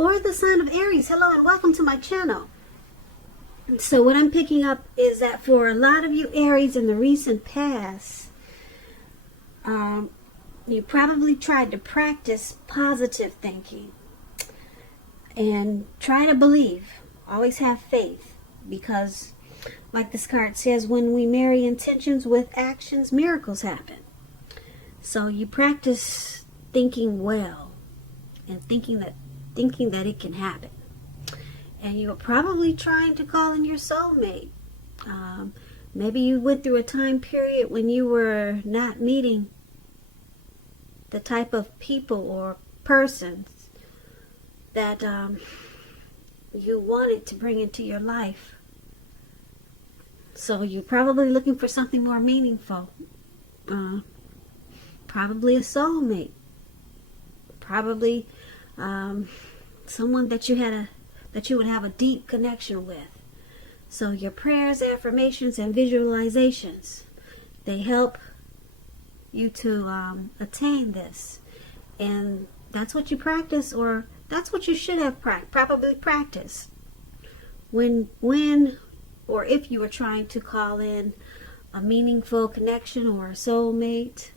For the sign of Aries, hello and welcome to my channel. So what I'm picking up is that for a lot of you Aries in the recent past, you probably tried to practice positive thinking and try to believe. Always have faith, because like this card says, when we marry intentions with actions, miracles happen. So you practice thinking well and thinking that it can happen. And you're probably trying to call in your soulmate. Maybe you went through a time period when you were not meeting the type of people or persons that you wanted to bring into your life. So you're probably looking for something more meaningful. Probably a soulmate. Probably someone that you would have a deep connection with. So your prayers, affirmations, and visualizations, they help you to attain this. And that's what you practice, or that's what you should have probably practiced when or if you were trying to call in a meaningful connection or a soulmate.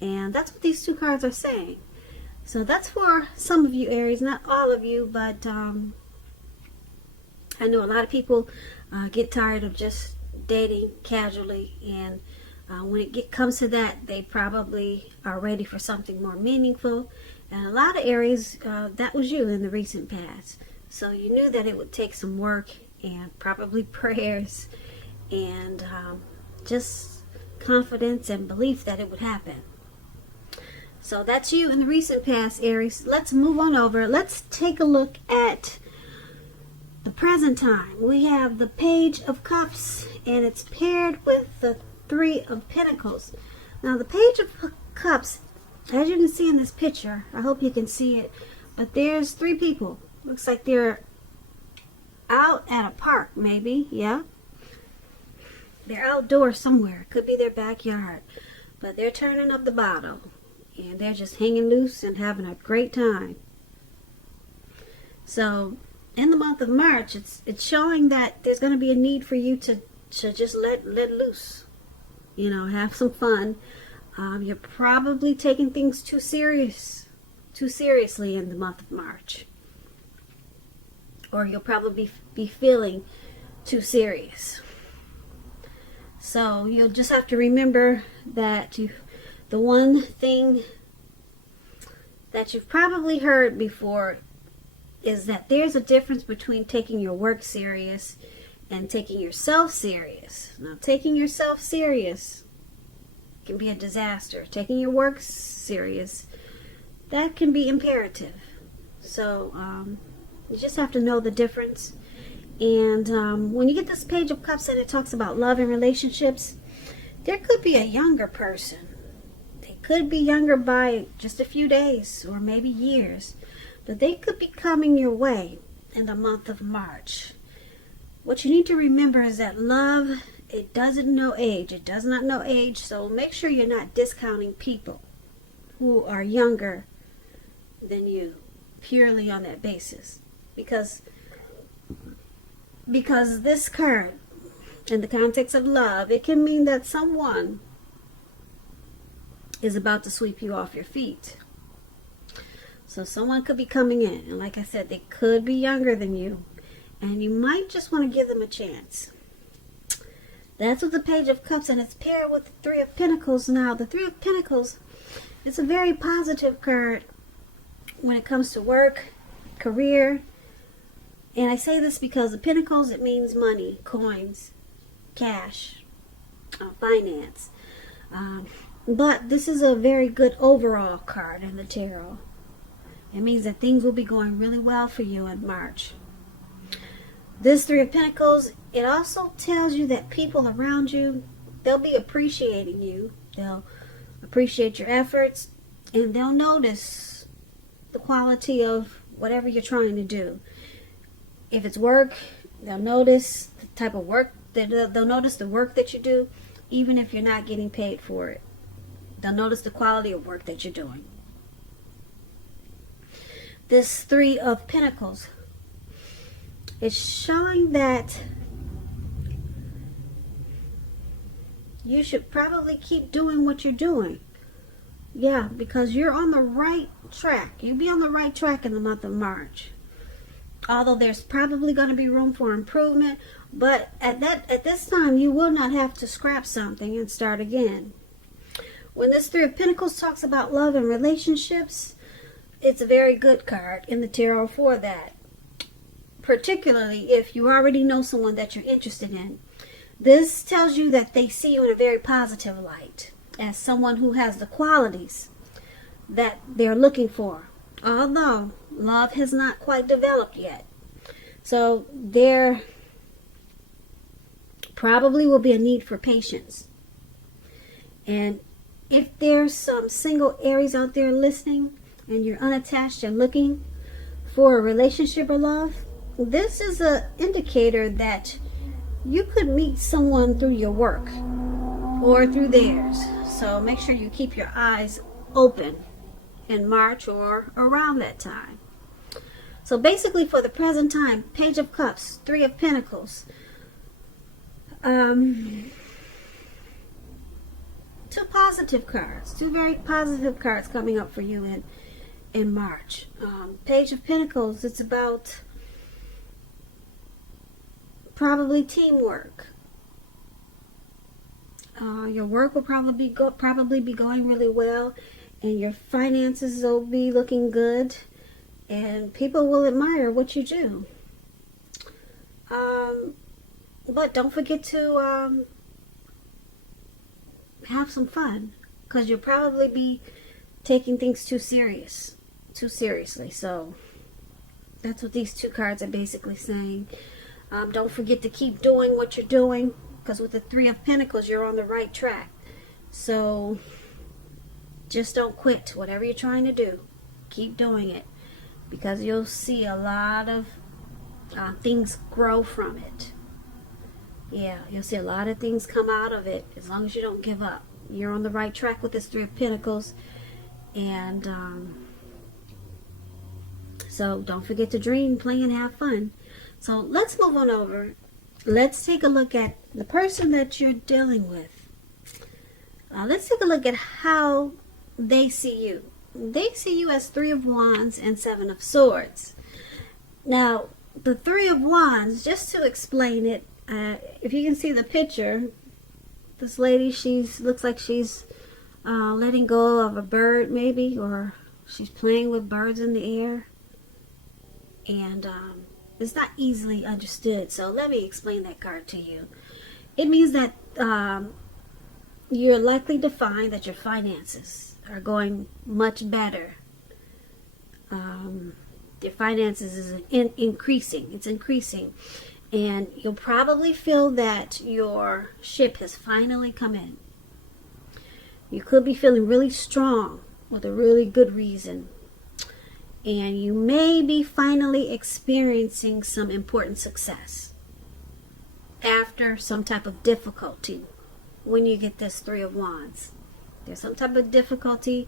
And that's what these two cards are saying. So that's for some of you Aries, not all of you, but I know a lot of people get tired of just dating casually, and when it comes to that, they probably are ready for something more meaningful. And a lot of Aries, that was you in the recent past. So you knew that it would take some work and probably prayers and just confidence and belief that it would happen. So that's you in the recent past, Aries. Let's move on over. Let's take a look at the present time. We have the Page of Cups, and it's paired with the Three of Pentacles. Now, the Page of Cups, as you can see in this picture, I hope you can see it, but there's three people. Looks like they're out at a park, maybe. Yeah. They're outdoors somewhere. Could be their backyard. But they're turning up the bottle. And they're just hanging loose and having a great time. So, in the month of March, it's showing that there's going to be a need for you to just let loose. You know, have some fun. You're probably taking things too seriously in the month of March. Or you'll probably be feeling too serious. So, you'll just have to remember that the one thing that you've probably heard before is that there's a difference between taking your work serious and taking yourself serious. Now, taking yourself serious can be a disaster. Taking your work serious, that can be imperative. So, you just have to know the difference. And when you get this Page of Cups and it talks about love and relationships, there could be a younger person. Could be younger by just a few days or maybe years, but they could be coming your way in the month of March. What you need to remember is that love, it doesn't know age. It does not know age, so make sure you're not discounting people who are younger than you purely on that basis. Because this card, in the context of love, it can mean that someone is about to sweep you off your feet. So someone could be coming in, and like I said, they could be younger than you, and you might just want to give them a chance. That's what the Page of Cups, and it's paired with the Three of Pentacles. Now, the Three of Pentacles is a very positive card when it comes to work, career, and I say this because the Pentacles, it means money, coins, cash, finance. But this is a very good overall card in the tarot. It means that things will be going really well for you in March. This Three of Pentacles, it also tells you that people around you, they'll be appreciating you. They'll appreciate your efforts, and they'll notice the quality of whatever you're trying to do. If it's work, they'll notice the type of work, they'll notice the work that you do, even if you're not getting paid for it. They'll notice the quality of work that you're doing. this Three of Pentacles. It's showing that you should probably keep doing what you're doing. Yeah, because you're on the right track. You'll be on the right track in the month of March. Although there's probably going to be room for improvement, but at this time you will not have to scrap something and start again. When this Three of Pentacles talks about love and relationships, it's a very good card in the tarot for that. Particularly if you already know someone that you're interested in. This tells you that they see you in a very positive light, as someone who has the qualities that they're looking for. Although love has not quite developed yet. So there probably will be a need for patience. And if there's some single Aries out there listening and you're unattached and looking for a relationship or love, this is an indicator that you could meet someone through your work or through theirs. So make sure you keep your eyes open in March or around that time. So basically for the present time, Page of Cups, Three of Pentacles, two positive cards, two very positive cards coming up for you in March. Page of Pentacles, it's about probably teamwork. Your work will probably be going really well, and your finances will be looking good, and people will admire what you do. But don't forget to have some fun, because you'll probably be taking things too seriously. So that's what these two cards are basically saying. Don't forget to keep doing what you're doing, because with the Three of Pentacles, you're on the right track. So just don't quit. Whatever you're trying to do, keep doing it, because you'll see a lot of things grow from it. Yeah, you'll see a lot of things come out of it as long as you don't give up. You're on the right track with this Three of Pentacles. And so don't forget to dream, play, and have fun. So let's move on over. Let's take a look at the person that you're dealing with. Let's take a look at how they see you. They see you as Three of Wands and Seven of Swords. Now, the Three of Wands, just to explain it, if you can see the picture, this lady, looks like she's letting go of a bird maybe, or she's playing with birds in the air. And it's not easily understood, so let me explain that card to you. It means that you're likely to find that your finances are going much better. Your finances is increasing. It's increasing. And you'll probably feel that your ship has finally come in. You could be feeling really strong with a really good reason. And you may be finally experiencing some important success after some type of difficulty when you get this Three of Wands. There's some type of difficulty,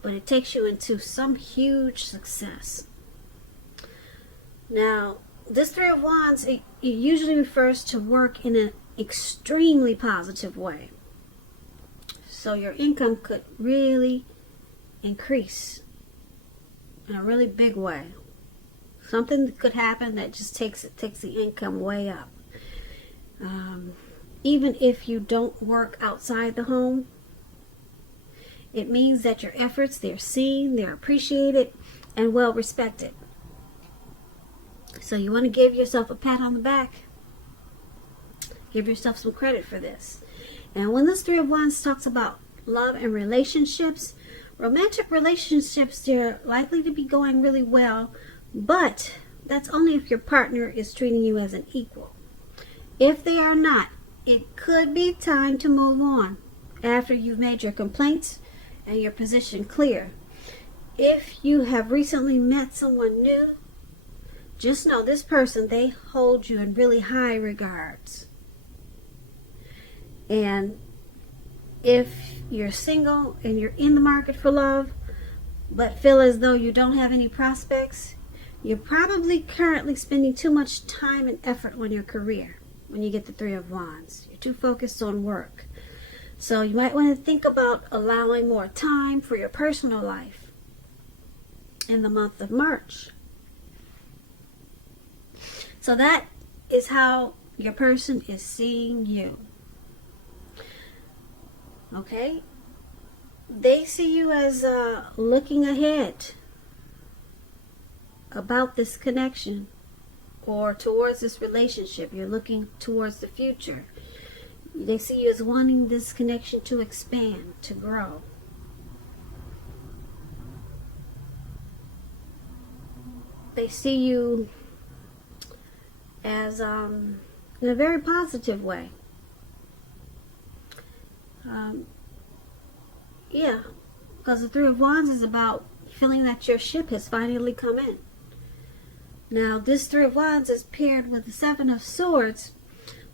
but it takes you into some huge success. Now, this Three of Wands, it usually refers to work in an extremely positive way. So your income could really increase in a really big way. Something could happen that just takes the income way up. Even if you don't work outside the home, it means that your efforts, they're seen, they're appreciated, and well respected. So you want to give yourself a pat on the back. Give yourself some credit for this. And when this Three of Wands talks about love and relationships, romantic relationships, they're likely to be going really well, but that's only if your partner is treating you as an equal. If they are not, it could be time to move on after you've made your complaints and your position clear. If you have recently met someone new, just know this person, they hold you in really high regards. And if you're single and you're in the market for love, but feel as though you don't have any prospects, you're probably currently spending too much time and effort on your career when you get the Three of Wands. You're too focused on work. So you might want to think about allowing more time for your personal life in the month of March. So that is how your person is seeing you. Okay? They see you as looking ahead about this connection or towards this relationship. You're looking towards the future. They see you as wanting this connection to expand, to grow. They see you as in a very positive way. Yeah, because the Three of Wands is about feeling that your ship has finally come in. Now, this Three of Wands is paired with the Seven of Swords.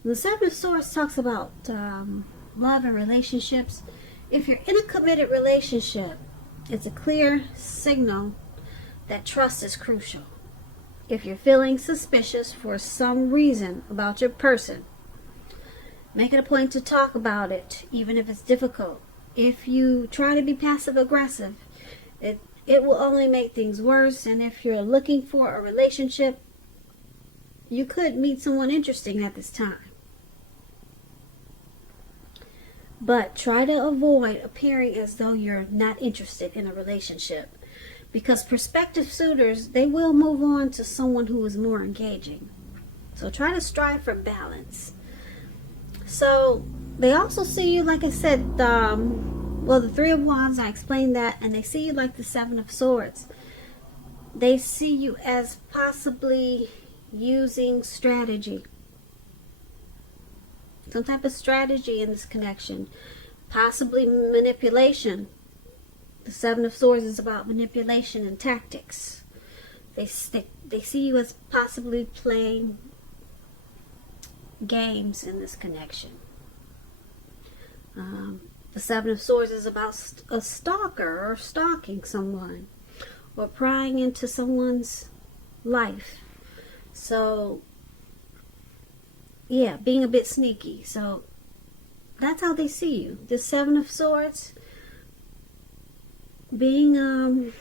The Seven of Swords talks about love and relationships. If you're in a committed relationship, it's a clear signal that trust is crucial. If you're feeling suspicious for some reason about your person, make it a point to talk about it, even if it's difficult. If you try to be passive aggressive, it will only make things worse. And if you're looking for a relationship, you could meet someone interesting at this time. But try to avoid appearing as though you're not interested in a relationship, because prospective suitors, they will move on to someone who is more engaging. So try to strive for balance. So they also see you, like I said, well, the Three of Wands, I explained that, and they see you like the Seven of Swords. They see you as possibly using strategy. Some type of strategy in this connection. Possibly manipulation. The Seven of Swords is about manipulation and tactics. They see you as possibly playing games in this connection. The Seven of Swords is about a stalker or stalking someone or prying into someone's life. So, yeah, being a bit sneaky. So, that's how they see you. The Seven of Swords being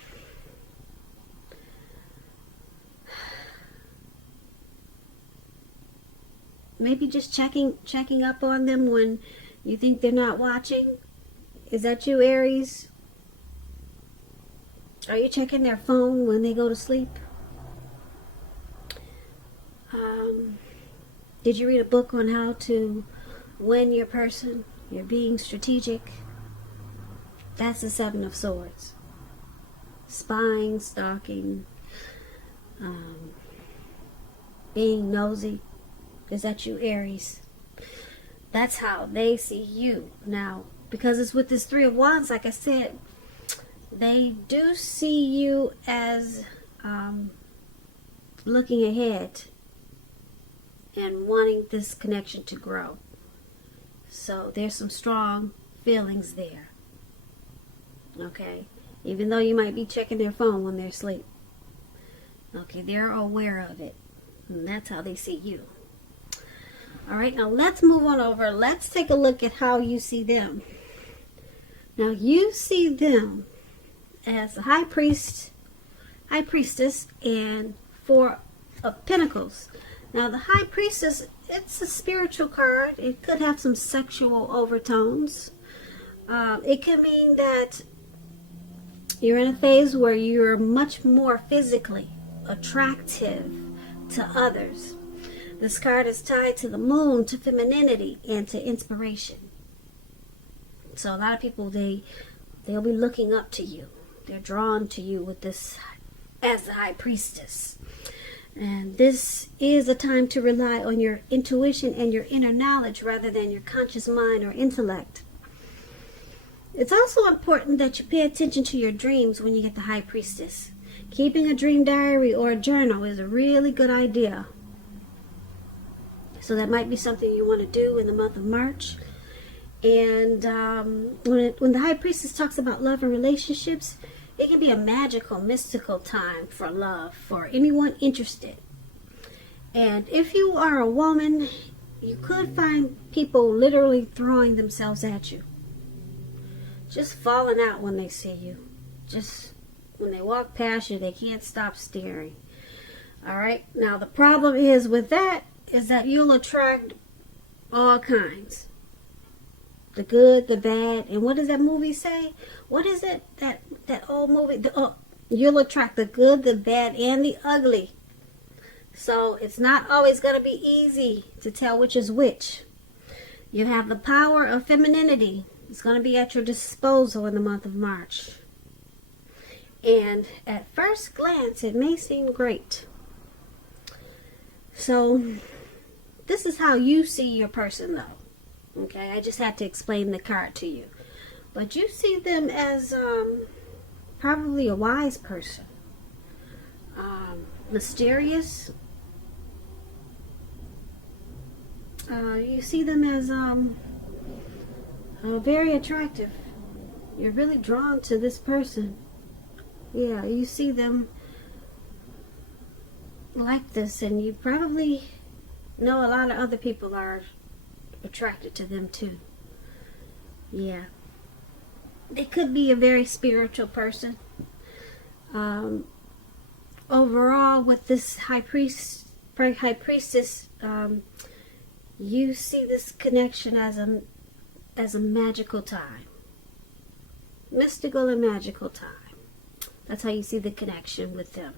maybe just checking up on them when you think they're not watching. Is that you, Aries? Are you checking their phone when they go to sleep? Did you read a book on how to win your person? You're being strategic. That's the Seven of Swords. Spying, stalking, being nosy. Is that you, Aries? That's how they see you. Now, because it's with this Three of Wands, like I said, they do see you as looking ahead and wanting this connection to grow. So there's some strong feelings there. Okay? Even though you might be checking their phone when they're asleep. Okay, they're aware of it. And that's how they see you. Alright, now let's move on over. Let's take a look at how you see them. Now you see them as the High Priest, High Priestess, and Four of Pentacles. Now the High Priestess, it's a spiritual card. It could have some sexual overtones. It can mean that you're in a phase where you're much more physically attractive to others. This card is tied to the moon, to femininity, and to inspiration. So a lot of people, they'll be looking up to you. They're drawn to you with this as the High Priestess. And this is a time to rely on your intuition and your inner knowledge rather than your conscious mind or intellect. It's also important that you pay attention to your dreams when you get the High Priestess. Keeping a dream diary or a journal is a really good idea. So that might be something you want to do in the month of March. And when the High Priestess talks about love and relationships, it can be a magical, mystical time for love, for anyone interested. And if you are a woman, you could find people literally throwing themselves at you. Just falling out when they see you. Just when they walk past you, they can't stop staring. Alright? Now the problem is with that is that you'll attract all kinds. The good, the bad, and what does that movie say? What is it? That old movie? You'll attract the good, the bad, and the ugly. So it's not always going to be easy to tell which is which. You have the power of femininity. It's going to be at your disposal in the month of March. And at first glance, it may seem great. So this is how you see your person, though. Okay, I just had to explain the card to you. But you see them as probably a wise person. Mysterious. You see them as very attractive. You're really drawn to this person. Yeah, you see them like this, and you probably know a lot of other people are attracted to them too. Yeah. They could be a very spiritual person. Overall, with this high priestess, you see this connection as a magical time. Mystical and magical time. That's how you see the connection with them.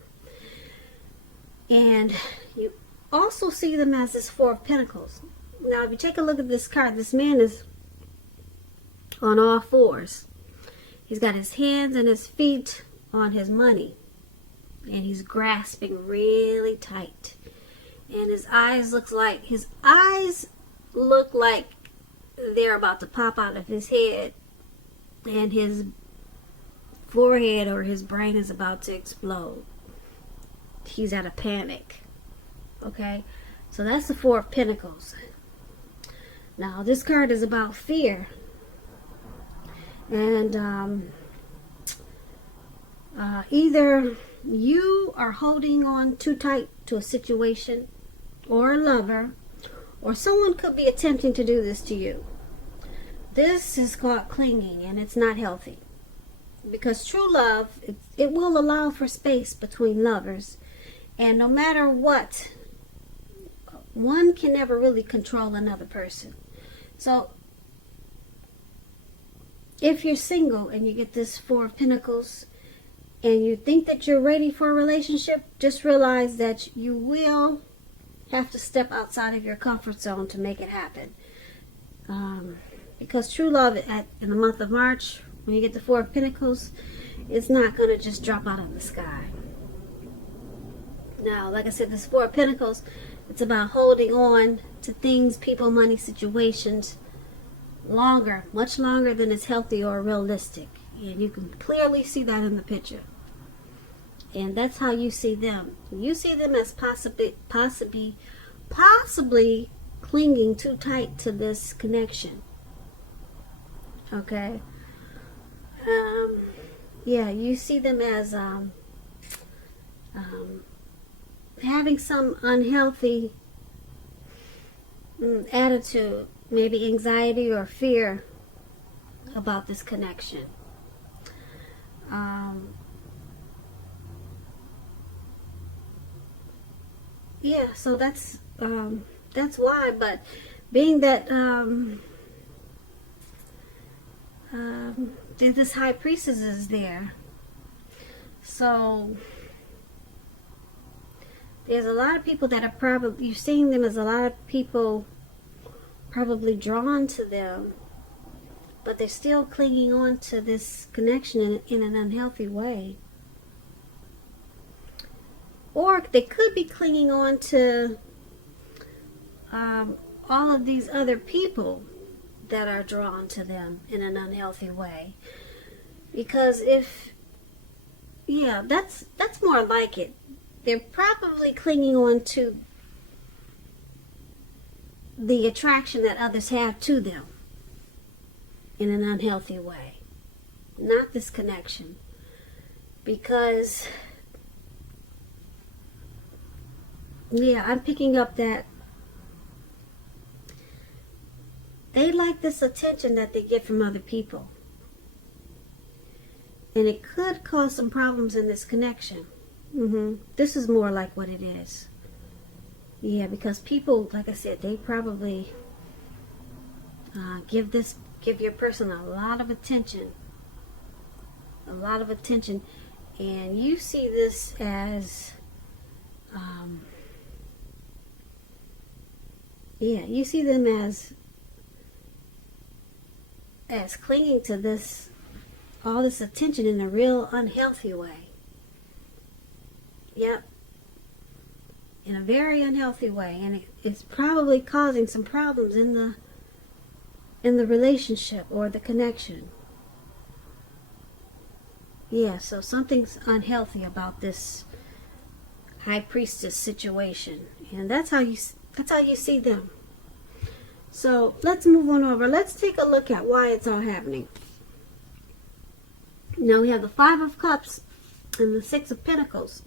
And you also see them as this Four of Pentacles. Now, if you take a look at this card, this man is on all fours. He's got his hands and his feet on his money. And he's grasping really tight. And his eyes look like they're about to pop out of his head. And his forehead or his brain is about to explode. He's at a panic. Okay? So that's the Four of Pentacles. Now, this card is about fear. And either you are holding on too tight to a situation or a lover, or someone could be attempting to do this to you. This is called clinging, and it's not healthy. Because true love, it will allow for space between lovers. And no matter what, one can never really control another person. So, if you're single and you get this Four of Pentacles and you think that you're ready for a relationship, just realize that you will have to step outside of your comfort zone to make it happen. Because true love in the month of March, when you get the Four of Pentacles, it's not going to just drop out of the sky. Now, like I said, this Four of Pentacles, it's about holding on to things, people, money, situations longer, much longer than is healthy or realistic. And you can clearly see that in the picture. And that's how you see them. You see them as possibly clinging too tight to this connection. Okay? Yeah, you see them as having some unhealthy attitude, maybe anxiety or fear about this connection. Yeah, so that's why. But being that this high priestess is there, so there's a lot of people that are probably, you're seeing them as a lot of people probably drawn to them, but they're still clinging on to this connection in an unhealthy way. Or they could be clinging on to all of these other people that are drawn to them in an unhealthy way. Because that's more like it. They're probably clinging on to the attraction that others have to them in an unhealthy way. Not this connection. Because, yeah, I'm picking up that they like this attention that they get from other people. And it could cause some problems in this connection. This is more like what it is. Yeah, because people, like I said, they probably give your person a lot of attention. A lot of attention. And you see this as, you see them as clinging to this, all this attention in a real unhealthy way. Yep. In a very unhealthy way. And it's probably causing some problems in the relationship or the connection. Yeah, so something's unhealthy about this high priestess situation. And that's how you see them. So let's move on over. Let's take a look at why it's all happening. Now we have the Five of Cups and the Six of Pentacles.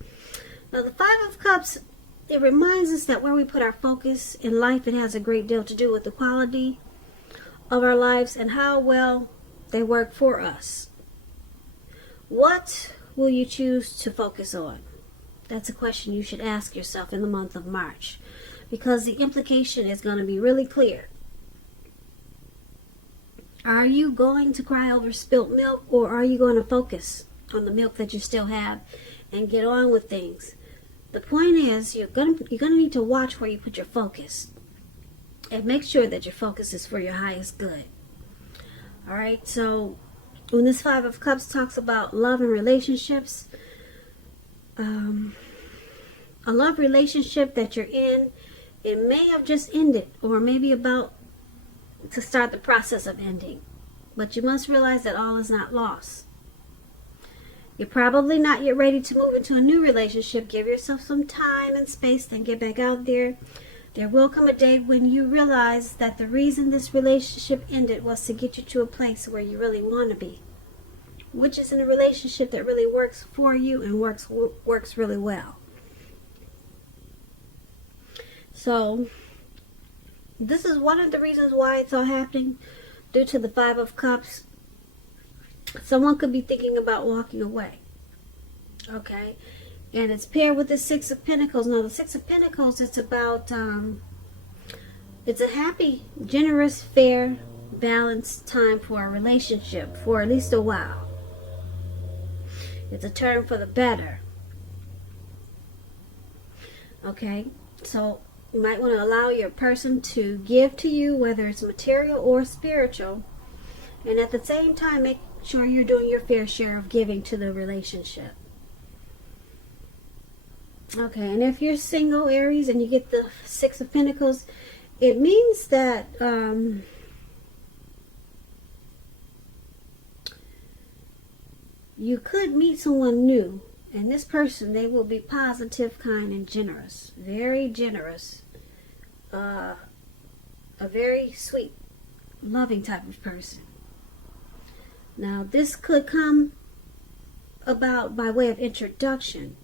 Now the Five of Cups, it reminds us that where we put our focus in life, it has a great deal to do with the quality of our lives and how well they work for us. What will you choose to focus on? That's a question you should ask yourself in the month of March, because the implication is going to be really clear. Are you going to cry over spilt milk, or are you going to focus on the milk that you still have and get on with things? The point is, you're going to need to watch where you put your focus and make sure that your focus is for your highest good. All right, so when this Five of Cups talks about love and relationships, a love relationship that you're in, it may have just ended or maybe about to start the process of ending. But you must realize that all is not lost. You're probably not yet ready to move into a new relationship. Give yourself some time and space, then get back out there. There will come a day when you realize that the reason this relationship ended was to get you to a place where you really want to be, which is in a relationship that really works for you and works really well. So this is one of the reasons why it's all happening, due to the Five of Cups. Someone could be thinking about walking away. Okay? And it's paired with the Six of Pentacles. Now, the Six of Pentacles, it's about, it's a happy, generous, fair, balanced time for a relationship for at least a while. It's a turn for the better. Okay? So, you might want to allow your person to give to you, whether it's material or spiritual. And at the same time, make sure you're doing your fair share of giving to the relationship. Okay, and if you're single, Aries, and you get the Six of Pentacles, it means that you could meet someone new. And this person, they will be positive, kind, and generous. Very generous. A very sweet, loving type of person. Now, this could come about by way of introduction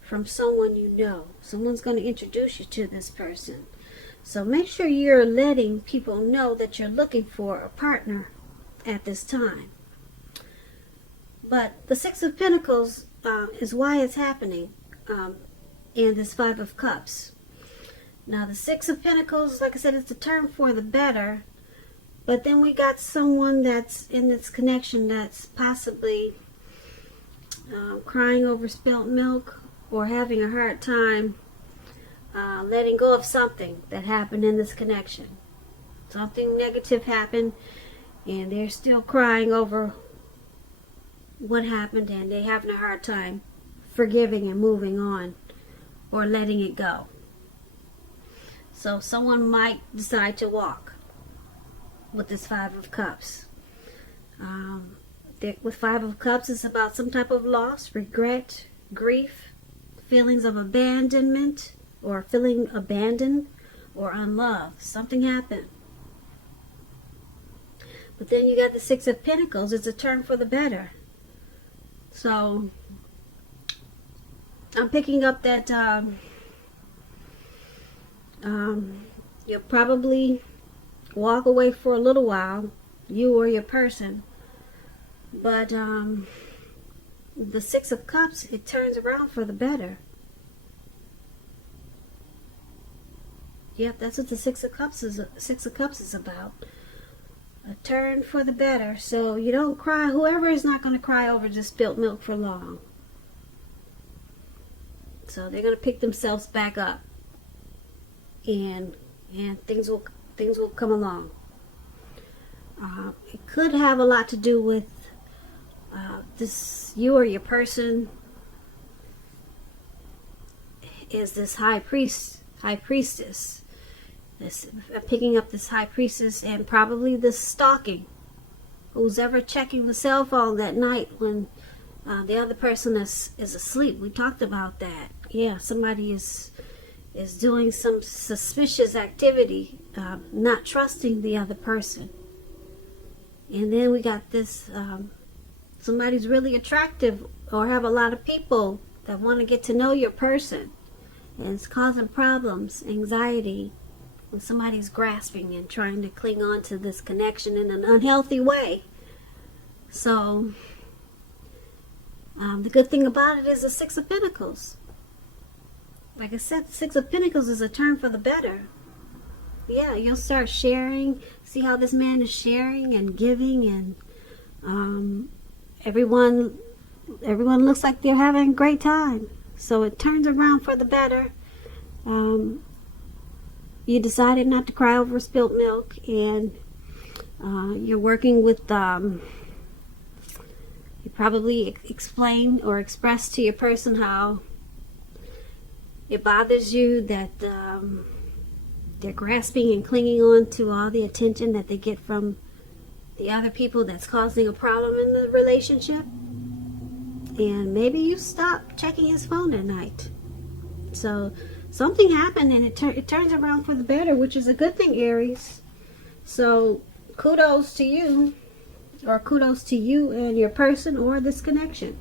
from someone you know. Someone's going to introduce you to this person. So make sure you're letting people know that you're looking for a partner at this time. But the Six of Pentacles is why it's happening in this Five of Cups. Now, the Six of Pentacles, like I said, it's a term for the better. But then we got someone that's in this connection that's possibly crying over spilt milk or having a hard time letting go of something that happened in this connection. Something negative happened, and they're still crying over what happened, and they're having a hard time forgiving and moving on or letting it go. So someone might decide to walk with this Five of Cups. With Five of Cups, it's about some type of loss, regret, grief, feelings of abandonment, or feeling abandoned or unloved. Something happened. But then you got the Six of Pentacles. It's a turn for the better. So I'm picking up that you'll probably walk away for a little while, you or your person. But the Six of Cups, it turns around for the better. Yep, that's what the Six of Cups is about. A turn for the better. So you don't cry. Whoever is not going to cry over just spilt milk for long. So they're going to pick themselves back up, and things will come along. It could have a lot to do with this. You or your person is this high priestess. Picking up this high priestess, and probably this stalking. Who's ever checking the cell phone that night when the other person is asleep? We talked about that. Yeah, somebody is doing some suspicious activity, not trusting the other person. And then we got this, somebody's really attractive or have a lot of people that want to get to know your person. And it's causing problems, anxiety, when somebody's grasping and trying to cling on to this connection in an unhealthy way. So, the good thing about it is the Six of Pentacles. Like I said, the Six of Pentacles is a turn for the better. Yeah, you'll start sharing. See how this man is sharing and giving, and everyone looks like they're having a great time. So it turns around for the better. You decided not to cry over spilt milk, and you're working with, you probably explain or express to your person how it bothers you that they're grasping and clinging on to all the attention that they get from the other people that's causing a problem in the relationship. And maybe you stop checking his phone at night. So something happened, and it turns around for the better, which is a good thing, Aries. So kudos to you, or kudos to you and your person or this connection.